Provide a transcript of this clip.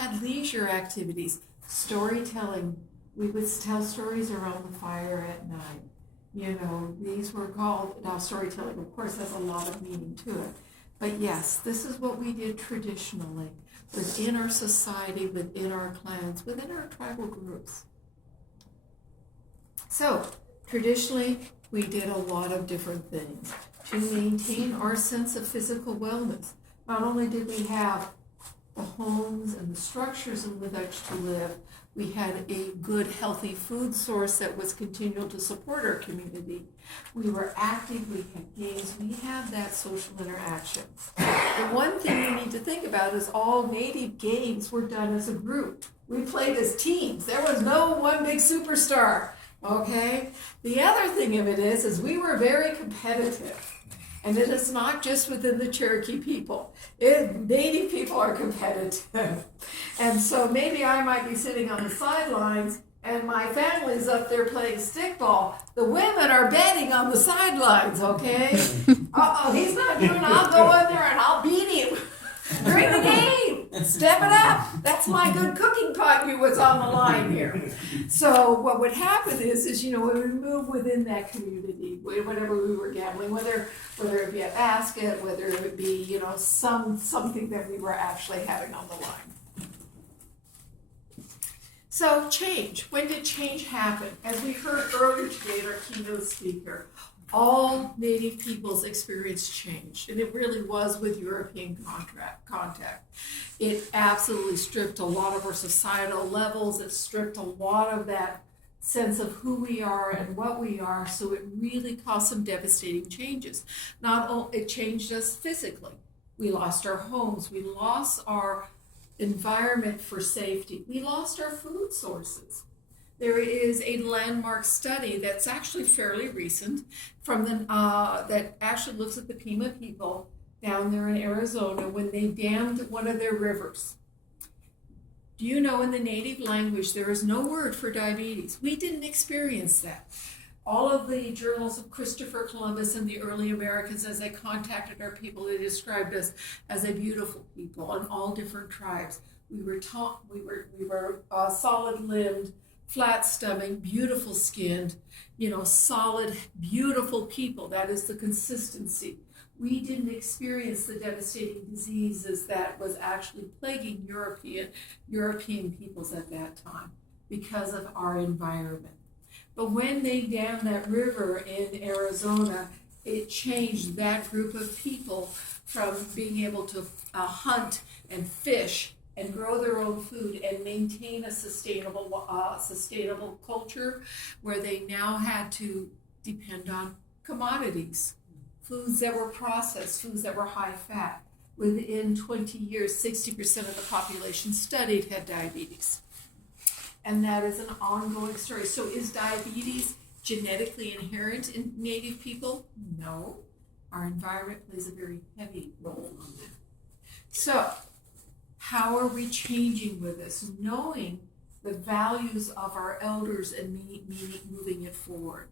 had leisure activities, storytelling. We would tell stories around the fire at night. You know, these were called, now storytelling, of course, has a lot of meaning to it. But yes, this is what we did traditionally within our society, within our clans, within our tribal groups. So, traditionally, we did a lot of different things to maintain our sense of physical wellness. Not only did we have the homes and the structures in which to live, we had a good, healthy food source that was continual to support our community. We were active, we had games, we had that social interaction. The one thing you need to think about is all Native games were done as a group. We played as teams. There was no one big superstar, okay? The other thing of it is we were very competitive. And it is not just within the Cherokee people. Native people are competitive. And so maybe I might be sitting on the sidelines and my family's up there playing stickball. The women are betting on the sidelines, okay? Uh-oh, he's not doing it. I'll go in there and I'll beat him during the game. Step it up. That's my good cooking pot you was on the line here. So what would happen is you know, we would move within that community, whatever we were gambling, whether it be a basket, whether it be, you know, something that we were actually having on the line. So change. When did change happen? As we heard earlier today in our keynote speaker, all Native peoples experienced change, and it really was with European contact. It absolutely stripped a lot of our societal levels. It stripped a lot of that sense of who we are and what we are, so it really caused some devastating changes. Not only it changed us physically. We lost our homes. We lost our environment for safety. We lost our food sources. There is a landmark study that's actually fairly recent from that actually looks at the Pima people down there in Arizona when they dammed one of their rivers. Do you know in the native language there is no word for diabetes? We didn't experience that. All of the journals of Christopher Columbus and the early Americans, as they contacted our people, they described us as a beautiful people on all different tribes. We were solid-limbed, flat-stomached, beautiful skinned, you know, solid, beautiful people. That is the consistency. We didn't experience the devastating diseases that was actually plaguing European peoples at that time because of our environment. But when they dammed that river in Arizona, it changed that group of people from being able to hunt and fish and grow their own food and maintain a sustainable culture where they now had to depend on commodities, foods that were processed, foods that were high fat. Within 20 years, 60% of the population studied had diabetes. And that is an ongoing story. So is diabetes genetically inherent in Native people? No. Our environment plays a very heavy role on that. So how are we changing with this? Knowing the values of our elders and moving it forward.